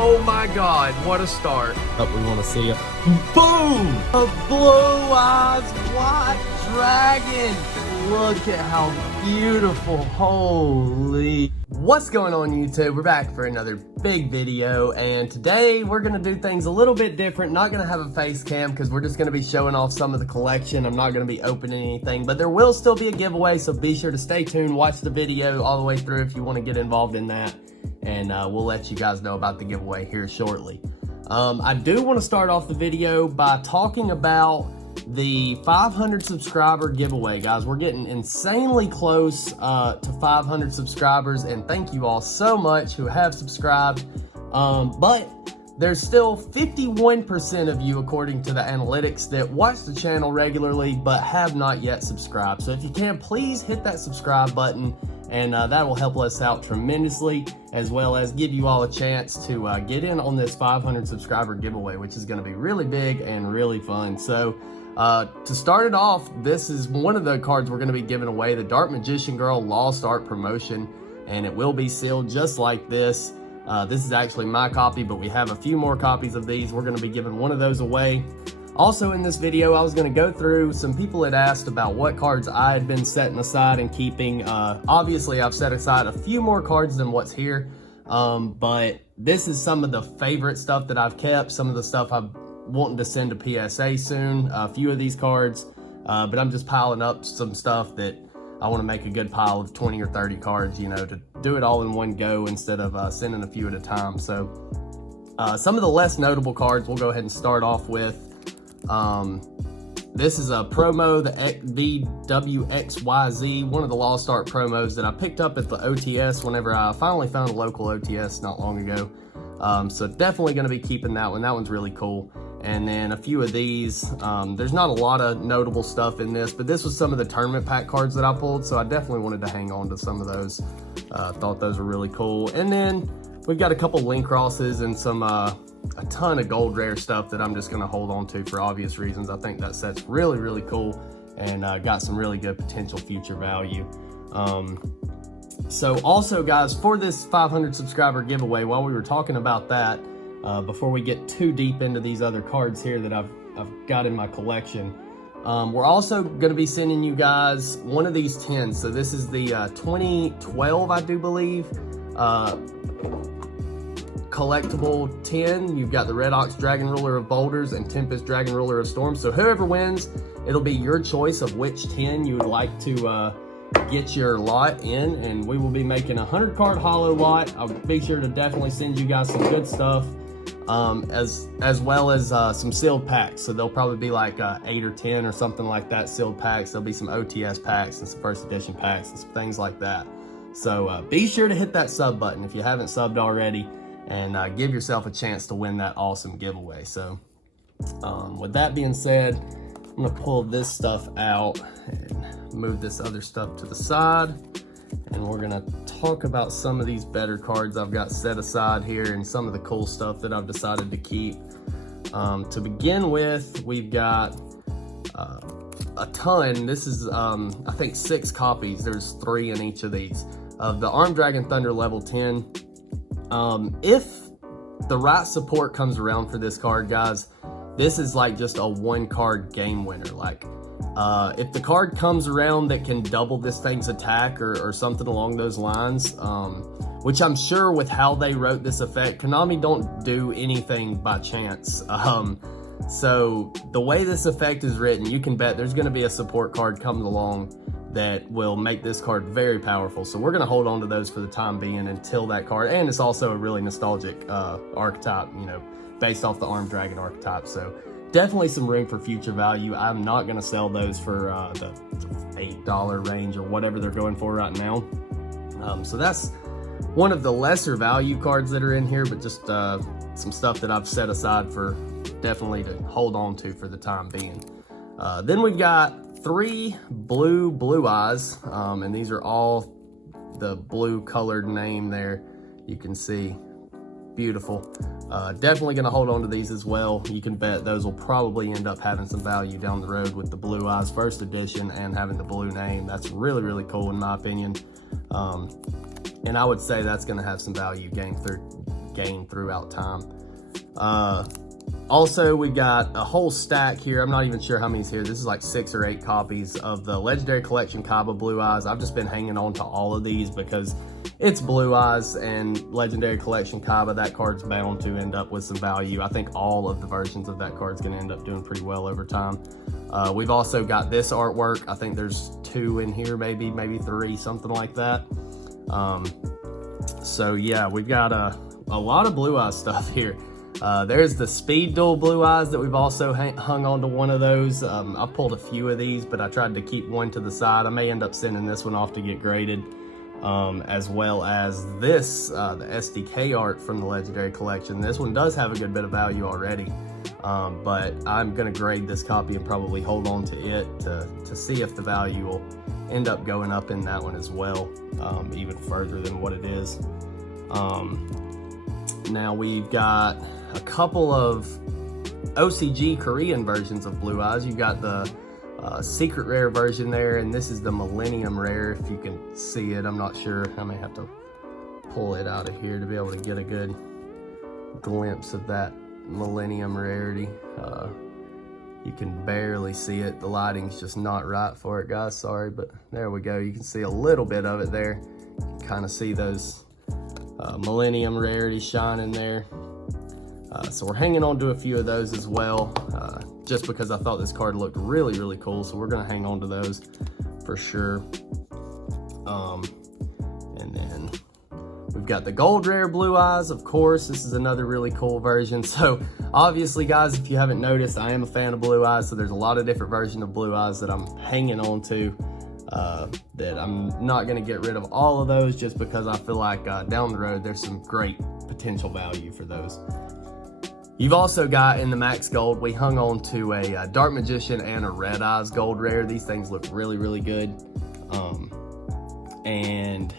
Oh my God, what a start. But we want to see a boom! A blue eyes white dragon. Look at how beautiful. Holy. What's going on, YouTube? We're back for another big video, and today we're gonna do things a little bit different. Not gonna have a face cam because we're just gonna be showing off some of the collection. I'm not gonna be opening anything, but there will still be a giveaway, so be sure to stay tuned, watch the video all the way through if you want to get involved in that, and we'll let you guys know about the giveaway here shortly. I do want to start off the video by talking about the 500 subscriber giveaway, guys. We're getting insanely close to 500 subscribers, and thank you all so much who have subscribed. But there's still 51% of you, according to the analytics, that watch the channel regularly but have not yet subscribed. So if you can, please hit that subscribe button, and that will help us out tremendously, as well as give you all a chance to get in on this 500 subscriber giveaway, which is going to be really big and really fun. So to start it off, this is one of the cards we're going to be giving away, the Dark Magician Girl Lost Art promotion, and it will be sealed just like this. This is actually my copy, but we have a few more copies of these. We're going to be giving one of those away. Also in this video, I was going to go through, some people had asked about what cards I had been setting aside and keeping. Obviously, I've set aside a few more cards than what's here, but this is some of the favorite stuff that I've kept, some of the stuff I'm wanting to send to PSA soon, a few of these cards, but I'm just piling up some stuff that I want to make a good pile of 20 or 30 cards, you know, to do it all in one go instead of sending a few at a time. So some of the less notable cards we'll go ahead and start off with. This is a promo, the VWXYZ, one of the Lost Art promos that I picked up at the OTS whenever I finally found a local OTS not long ago. So definitely going to be keeping that one. That one's really cool. And then a few of these, there's not a lot of notable stuff in this, but this was some of the tournament pack cards that I pulled, so I definitely wanted to hang on to some of those. Thought those were really cool. And then we've got a couple link crosses and some a ton of gold rare stuff that I'm just going to hold on to for obvious reasons. I think that set's really, really cool and got some really good potential future value. So also, guys, for this 500 subscriber giveaway, while we were talking about that, before we get too deep into these other cards here that I've got in my collection, we're also going to be sending you guys one of these tins. So this is the 2012, I do believe, collectible tin. You've got the Red Ox Dragon Ruler of Boulders and Tempest Dragon Ruler of Storms. So whoever wins, it'll be your choice of which tin you would like to get your lot in, and we will be making a 100 card holo lot. I'll be sure to definitely send you guys some good stuff, as well as some sealed packs. So there'll probably be like 8 or 10 or something like that sealed packs. There'll be some OTS packs and some first edition packs and some things like that. So be sure to hit that sub button if you haven't subbed already, and give yourself a chance to win that awesome giveaway. So with that being said, I'm gonna pull this stuff out and move this other stuff to the side, and we're gonna talk about some of these better cards I've got set aside here and some of the cool stuff that I've decided to keep. To begin with, we've got a ton. This is I think 6 copies, there's 3 in each of these, of the Armed Dragon Thunder level 10. If the right support comes around for this card, guys, this is like just a 1-card game winner. Like, if the card comes around that can double this thing's attack or something along those lines, which I'm sure with how they wrote this effect, Konami don't do anything by chance. So the way this effect is written, you can bet there's going to be a support card comes along that will make this card very powerful. So we're going to hold on to those for the time being until that card, and it's also a really nostalgic archetype, you know, based off the Armed Dragon archetype. So definitely some room for future value. I'm not going to sell those for the $8 range or whatever they're going for right now. So that's one of the lesser value cards that are in here, but just some stuff that I've set aside for definitely to hold on to for the time being. Then we've got 3 blue eyes, and these are all the blue colored name there. You can see, beautiful. Definitely going to hold on to these as well. You can bet those will probably end up having some value down the road with the Blue Eyes first edition and having the blue name. That's really, really cool in my opinion. And I would say that's going to have some value game gain throughout time. Also, we got a whole stack here. I'm not even sure how many's here. This is like 6 or 8 copies of the Legendary Collection Kaiba Blue Eyes. I've just been hanging on to all of these because it's Blue Eyes and Legendary Collection Kaiba. That card's bound to end up with some value. I think all of the versions of that card's gonna end up doing pretty well over time. We've also got this artwork. I think there's 2 in here, maybe 3, something like that. So yeah, we've got a lot of Blue Eyes stuff here. There's the Speed Duel Blue Eyes that we've also hung on to one of those. I pulled a few of these, but I tried to keep one to the side. I may end up sending this one off to get graded, as well as this, the SDK art from the Legendary Collection. This one does have a good bit of value already, but I'm gonna grade this copy and probably hold on to it to see if the value will end up going up in that one as well, even further than what it is. Now we've got a couple of OCG Korean versions of Blue Eyes. You've got the secret rare version there, and this is the Millennium Rare, if you can see it. I'm not sure. I may have to pull it out of here to be able to get a good glimpse of that Millennium Rarity. You can barely see it. The lighting's just not right for it, guys. Sorry, but there we go. You can see a little bit of it there. You can kind of see those Millennium Rarity shining there. So we're hanging on to a few of those as well, just because I thought this card looked really, really cool. So we're gonna hang on to those for sure. And then we've got the Gold Rare Blue Eyes, of course. This is another really cool version. So obviously, guys, if you haven't noticed, I am a fan of Blue Eyes. So there's a lot of different versions of Blue Eyes that I'm hanging on to. That I'm not going to get rid of all of those, just because I feel like down the road there's some great potential value for those. You've also got in the Max Gold, we hung on to a Dark Magician and a Red Eyes Gold Rare. These things look really, really good. And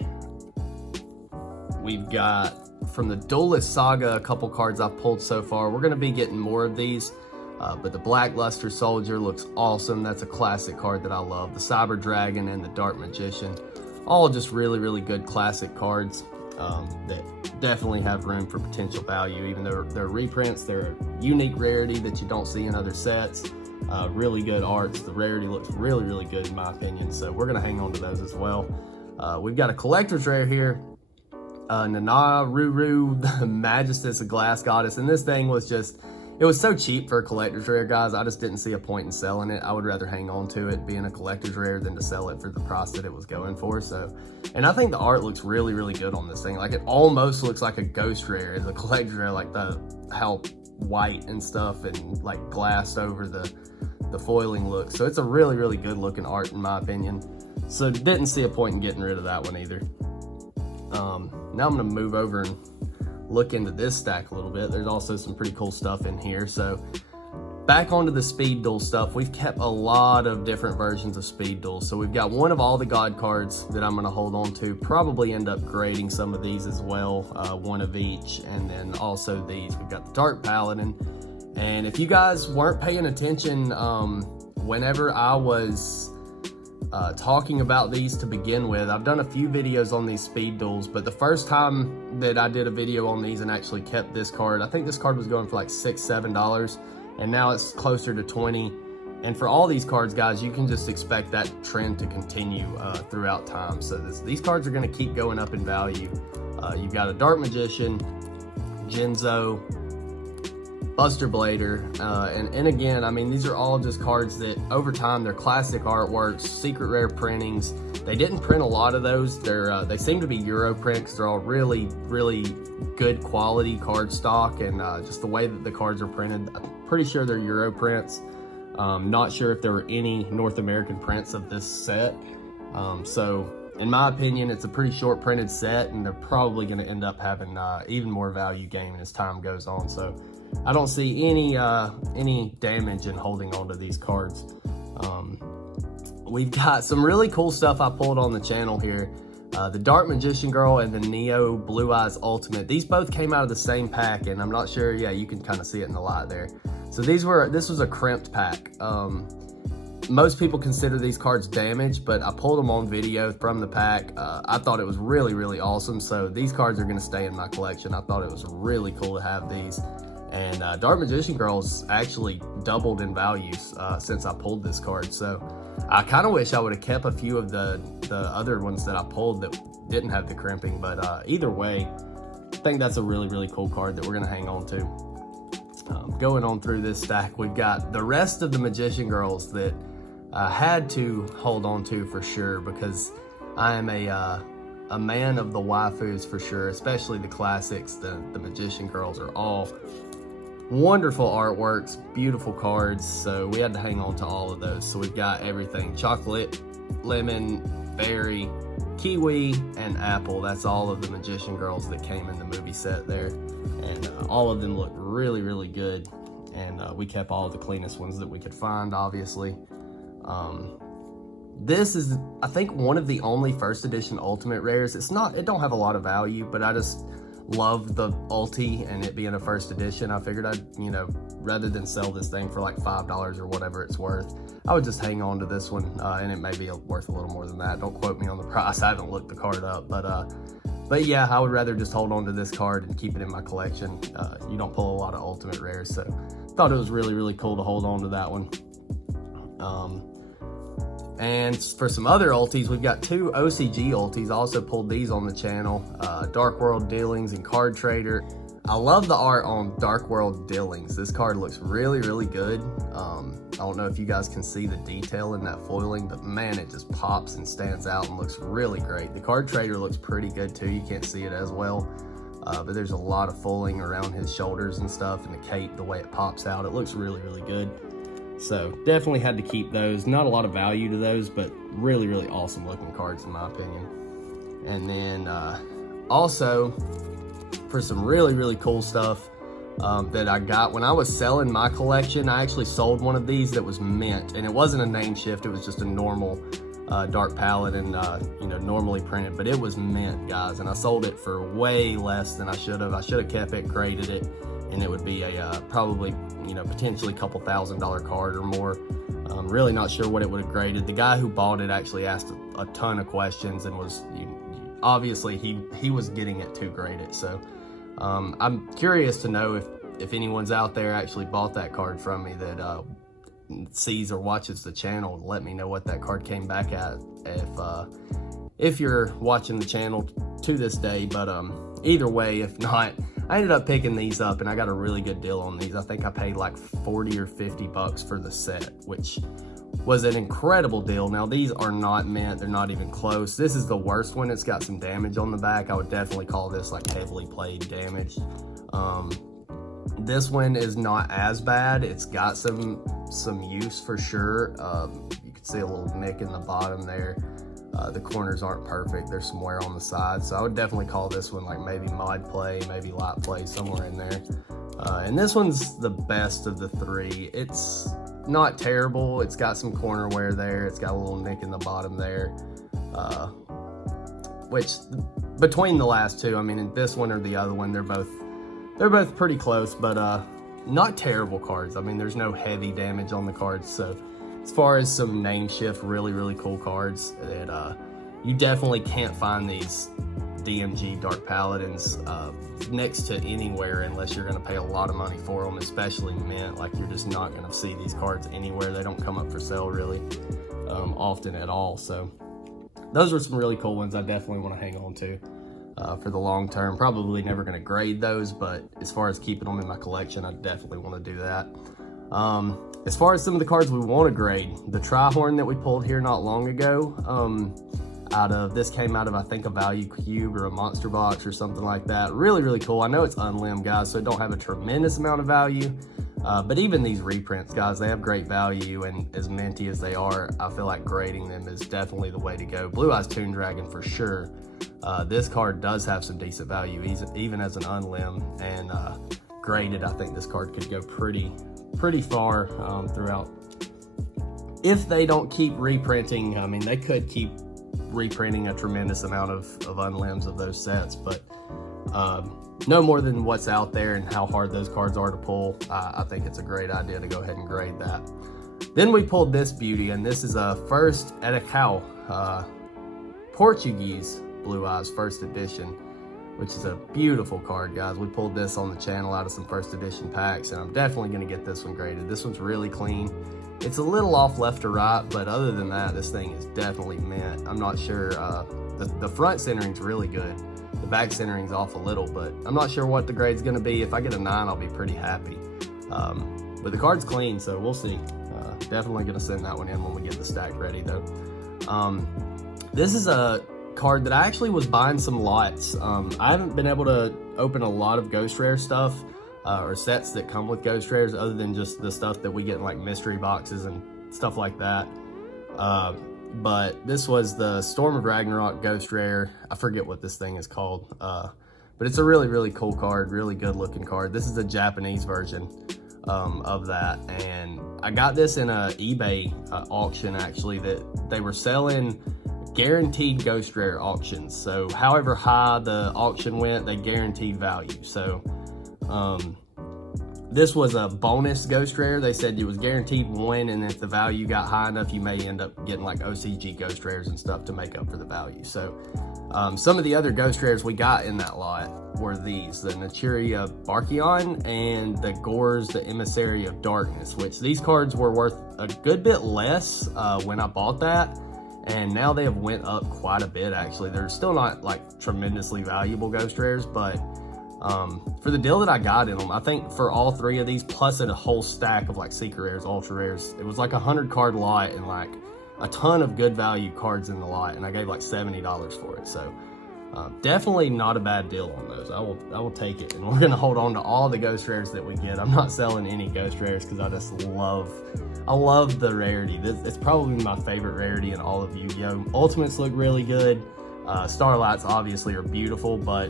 we've got from the Duelist Saga a couple cards I've pulled so far. We're going to be getting more of these. But the Black Luster Soldier looks awesome. That's a classic card that I love. The Cyber Dragon and the Dark Magician, all just really, really good classic cards that definitely have room for potential value. Even though they're reprints, they're a unique rarity that you don't see in other sets. Really good arts. The rarity looks really, really good in my opinion. So we're gonna hang on to those as well. We've got a collector's rare here. Nana Ruru, the Magistus of Glass Goddess. And this thing was just, it was so cheap for a collector's rare, guys. I just didn't see a point in selling it. I would rather hang on to it being a collector's rare than to sell it for the price that it was going for. So, and I think the art looks really, really good on this thing. Like, it almost looks like a ghost rare as a collector's rare, like how white and stuff and like glassed over the foiling look. So it's a really, really good looking art in my opinion. So didn't see a point in getting rid of that one either. Now I'm gonna move over and look into this stack a little bit. There's also some pretty cool stuff in here. So back onto the Speed Duel stuff. We've kept a lot of different versions of Speed Duel. So we've got one of all the God cards that I'm gonna hold on to. Probably end up grading some of these as well, one of each. And then also these. We've got the Dark Paladin. And if you guys weren't paying attention, whenever I was talking about these to begin with, I've done a few videos on these Speed Duels, but the first time that I did a video on these and actually kept this card, I think this card was going for like $6-7, and now it's closer to 20. And for all these cards, guys, you can just expect that trend to continue throughout time. So these cards are going to keep going up in value. You've got a Dark Magician, Genzo, Buster Blader, and again, I mean, these are all just cards that over time, they're classic artworks, secret rare printings. They didn't print a lot of those. They seem to be Euro prints. They're all really, really good quality card stock, and just the way that the cards are printed, I'm pretty sure they're Euro prints. Not sure if there were any North American prints of this set. So in my opinion, it's a pretty short printed set, and they're probably going to end up having even more value gain as time goes on. So I don't see any damage in holding on to these cards. We've got some really cool stuff I pulled on the channel here. The Dark Magician Girl and the Neo Blue Eyes Ultimate. These both came out of the same pack, and I'm not sure, yeah, you can kind of see it in the light there. So this was a crimped pack. Most people consider these cards damaged, but I pulled them on video from the pack. I thought it was really, really awesome. So these cards are going to stay in my collection. I thought it was really cool to have these. And Dark Magician Girls actually doubled in value since I pulled this card. So I kind of wish I would have kept a few of the other ones that I pulled that didn't have the crimping. But either way, I think that's a really, really cool card that we're going to hang on to. Going on through this stack, we've got the rest of the Magician Girls that I had to hold on to for sure, because I am a man of the waifus for sure, especially the classics. The Magician Girls are all wonderful artworks, beautiful cards, so we had to hang on to all of those. So we've got everything: chocolate, lemon, berry, kiwi, and apple. That's all of the Magician Girls that came in the movie set there, and all of them look really, really good. And we kept all of the cleanest ones that we could find, obviously. This is, I think, one of the only first edition Ultimate Rares. It don't have a lot of value, but I just love the Ulti and it being a first edition. I figured I'd, rather than sell this thing for like $5 or whatever it's worth, I would just hang on to this one, and it may be worth a little more than that. Don't quote me on the price. I haven't looked the card up, but yeah, I would rather just hold on to this card and keep it in my collection. You don't pull a lot of Ultimate Rares, so thought it was really, really cool to hold on to that one. And for some other ultis, we've got two OCG ultis. I also pulled these on the channel, Dark World Dealings and Card Trader. I love the art on Dark World Dealings. This card looks really, really good. I don't know if you guys can see the detail in that foiling, but man, it just pops and stands out and looks really great. The Card Trader looks pretty good too. You can't see it as well, but there's a lot of foiling around his shoulders and stuff, and the cape, the way it pops out, it looks really, really good. So definitely had to keep those. Not a lot of value to those, but really, really awesome looking cards in my opinion. And then also for some really, really cool stuff that I got when I was selling my collection, I actually sold one of these that was mint, and it wasn't a name shift. It was just a normal dark palette and normally printed, but it was mint, guys, and I sold it for way less than I should have. I should have kept it, graded it, and it would be a probably potentially couple $1,000 card or more. Really not sure what it would have graded. The guy who bought it actually asked a ton of questions and was obviously he was getting it to grade it. So I'm curious to know if anyone's out there actually bought that card from me that sees or watches the channel. Let me know what that card came back at if you're watching the channel to this day. But either way, if not, I ended up picking these up and I got a really good deal on these. I think I paid like 40 or 50 bucks for the set, which was an incredible deal. Now these are not mint, they're not even close. This is the worst one. It's got some damage on the back. I would definitely call this like heavily played damage. This one is not as bad. It's got some use for sure. You can see a little nick in the bottom there. The corners aren't perfect. There's some wear on the side. So I would definitely call this one like maybe mod play, maybe light play, somewhere in there. And this one's the best of the three. It's not terrible. It's got some corner wear there. It's got a little nick in the bottom there. Which between the last two, I mean, this one or the other one, they're both pretty close, but not terrible cards. I mean, there's no heavy damage on the cards. So as far as some name shift, really, really cool cards that you definitely can't find these DMG Dark Paladins next to anywhere unless you're going to pay a lot of money for them, especially mint. Like, you're just not going to see these cards anywhere. They don't come up for sale really often at all. So those were some really cool ones I definitely want to hang on to for the long term. Probably never going to grade those, but as far as keeping them in my collection, I definitely want to do that. As far as some of the cards we want to grade, the Trihorn that we pulled here not long ago, this came out of, I think, a value cube or a monster box or something like that. Really, really cool. I know it's unlimmed, guys, so it don't have a tremendous amount of value. But even these reprints, guys, they have great value, and as minty as they are, I feel like grading them is definitely the way to go. Blue Eyes Toon Dragon for sure. This card does have some decent value, even as an unlimmed, and graded, I think this card could go pretty far throughout. If they don't keep reprinting, I mean, they could keep reprinting a tremendous amount of unlimbs of those sets, but no more than what's out there and how hard those cards are to pull. I think it's a great idea to go ahead and grade that. Then we pulled this beauty, and this is a first Edicau, Portuguese Blue Eyes first edition, which is a beautiful card, guys. We pulled this on the channel out of some first edition packs, and I'm definitely gonna get this one graded. This one's really clean. It's a little off left to right, but other than that, this thing is definitely mint. I'm not sure, the front centering's really good. The back centering's off a little, but I'm not sure what the grade's gonna be. If I get a 9, I'll be pretty happy. But the card's clean, so we'll see. Definitely gonna send that one in when we get the stack ready though. This is a card that I actually was buying some lots. I haven't been able to open a lot of Ghost Rare stuff or sets that come with Ghost Rares other than just the stuff that we get in like mystery boxes and stuff like that. But this was the Storm of Ragnarok Ghost Rare. I forget what this thing is called, but it's a really, really cool card, really good looking card. This is a Japanese version of that, and I got this in a eBay auction actually, that they were selling guaranteed Ghost Rare auctions. So however high the auction went, they guaranteed value. So this was a bonus Ghost Rare. They said it was guaranteed one, and if the value got high enough, you may end up getting like OCG Ghost Rares and stuff to make up for the value. So some of the other Ghost Rares we got in that lot were these, the Naturia Barkion and the Gores, the Emissary of Darkness, which these cards were worth a good bit less when I bought that, and now they have went up quite a bit actually. They're still not like tremendously valuable Ghost Rares, but for the deal that I got in them, I think for all 3 of these, plus a whole stack of like Secret Rares, Ultra Rares, it was like a 100 card lot and like a ton of good value cards in the lot, and I gave like $70 for it. So definitely not a bad deal on those. I will take it, and we're gonna hold on to all the Ghost Rares that we get. I'm not selling any Ghost Rares because I just love the rarity. It's probably my favorite rarity in all of Yu-Gi-Oh! Ultimates look really good. Starlights obviously are beautiful, but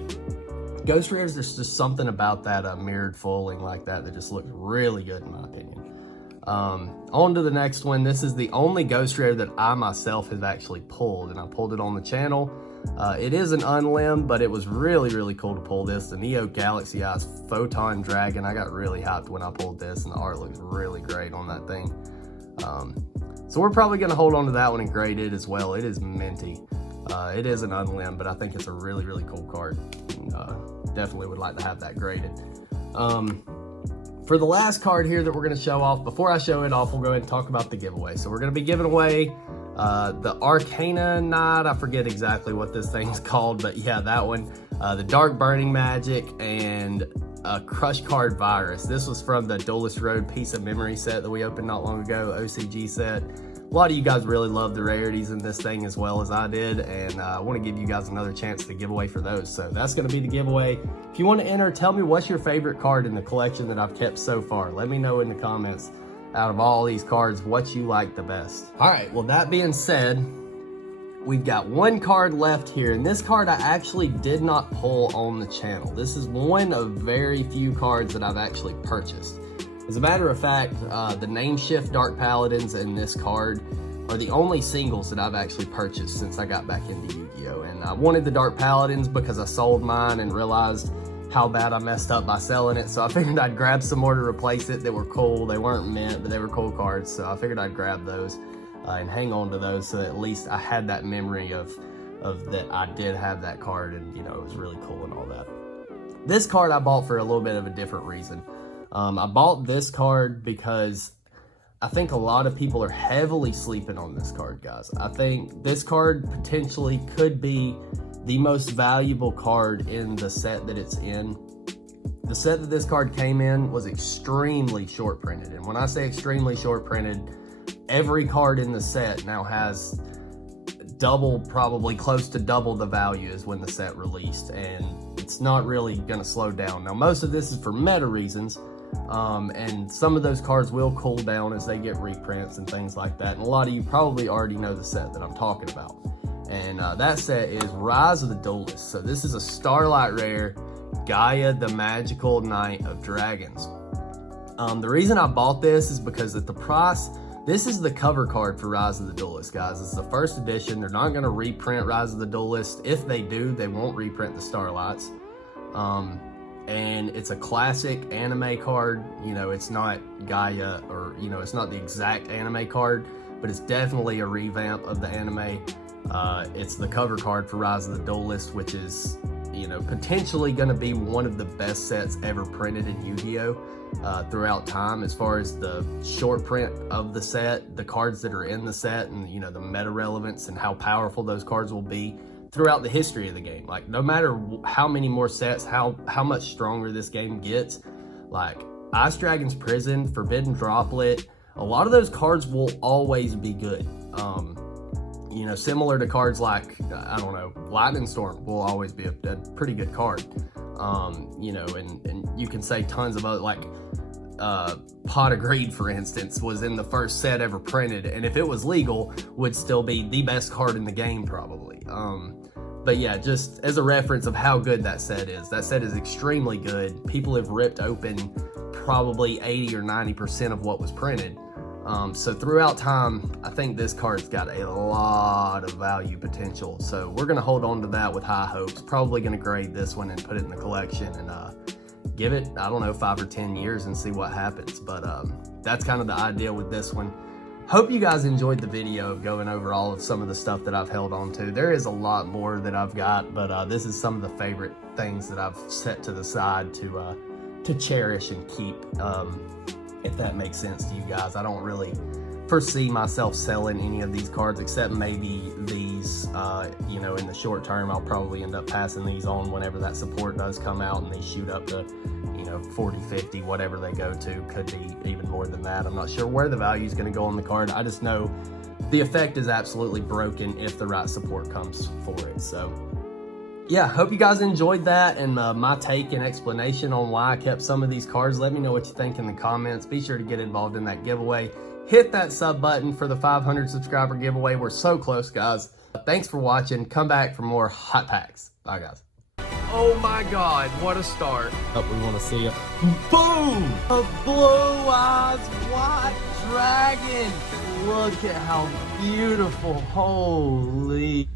Ghost Rares, there's just something about that mirrored foiling like that just looks really good in my opinion. On to the next one. This is the only Ghost Rare that I myself have actually pulled, and I pulled it on the channel. It is an unlimb, but it was really, really cool to pull this. The Neo Galaxy Eyes Photon Dragon. I got really hyped when I pulled this, and the art looks really great on that thing. So we're probably going to hold on to that one and grade it as well. It is minty. It is an unlimb, but I think it's a really, really cool card. Definitely would like to have that graded. For the last card here that we're going to show off, before I show it off, we'll go ahead and talk about the giveaway. So we're going to be giving away the Arcana Knight. I forget exactly what this thing's called, but yeah, that one. The Dark Burning Magic and a Crush Card Virus. This was from the Duelist Road Piece of Memory set that we opened not long ago, OCG set. A lot of you guys really love the rarities in this thing as well as I did, and I want to give you guys another chance to give away for those. So that's going to be the giveaway. If you want to enter, tell me what's your favorite card in the collection that I've kept so far. Let me know in the comments, out of all these cards, what you like the best. All right, well, that being said, we've got one card left here, and this card I actually did not pull on the channel. This is one of very few cards that I've actually purchased. As a matter of fact, the Name Shift Dark Paladins and this card are the only singles that I've actually purchased since I got back into Yu-Gi-Oh! And I wanted the Dark Paladins because I sold mine and realized how bad I messed up by selling it. So I figured I'd grab some more to replace it that were cool. They weren't mint, but they were cool cards. So I figured I'd grab those and hang on to those, so at least I had that memory of that I did have that card, and you know, it was really cool and all that. This card I bought for a little bit of a different reason. I bought this card because I think a lot of people are heavily sleeping on this card, guys. I think this card potentially could be the most valuable card in the set that it's in. The set that this card came in was extremely short printed, and when I say extremely short printed, every card in the set now has double, probably close to double the value as when the set released, and it's not really gonna slow down. Now, most of this is for meta reasons, and some of those cards will cool down as they get reprints and things like that, and a lot of you probably already know the set that I'm talking about. And that set is Rise of the Duelist. So this is a Starlight Rare, Gaia the Magical Knight of Dragons. The reason I bought this is because at the price, this is the cover card for Rise of the Duelist, guys. It's the first edition. They're not going to reprint Rise of the Duelist. If they do, they won't reprint the Starlights. and it's a classic anime card. You know, it's not Gaia, or, you know, it's not the exact anime card, but it's definitely a revamp of the anime. It's the cover card for Rise of the Duelist, which is, you know, potentially going to be one of the best sets ever printed in Yu-Gi-Oh! Throughout time, as far as the short print of the set, the cards that are in the set, and, you know, the meta relevance and how powerful those cards will be throughout the history of the game. Like, no matter how many more sets, how much stronger this game gets, like Ice Dragon's Prison, Forbidden Droplet, a lot of those cards will always be good. You know, similar to cards like, I don't know, Lightning Storm will always be a pretty good card. You know, and you can say tons of other, like, Pot of Greed, for instance, was in the first set ever printed, and if it was legal, would still be the best card in the game, probably. But yeah, just as a reference of how good that set is extremely good. People have ripped open probably 80 or 90% of what was printed. So throughout time, I think this card's got a lot of value potential. So we're gonna hold on to that with high hopes. Probably gonna grade this one and put it in the collection, and give it, I don't know, 5 or 10 years and see what happens. But that's kind of the idea with this one. Hope you guys enjoyed the video of going over all of some of the stuff that I've held on to. There is a lot more that I've got, but this is some of the favorite things that I've set to the side to cherish and keep. If that makes sense to you guys. I don't really foresee myself selling any of these cards, except maybe these. You know, in the short term, I'll probably end up passing these on whenever that support does come out and they shoot up to, you know, 40, 50, whatever they go to. Could be even more than that. I'm not sure where the value is going to go on the card. I just know the effect is absolutely broken if the right support comes for it. So yeah, hope you guys enjoyed that and my take and explanation on why I kept some of these cards. Let me know what you think in the comments. Be sure to get involved in that giveaway. Hit that sub button for the 500 subscriber giveaway. We're so close, guys. Thanks for watching. Come back for more hot packs. Bye, guys. Oh my God, what a start. Oh, we want to see it. Boom! A blue eyes white dragon. Look at how beautiful. Holy.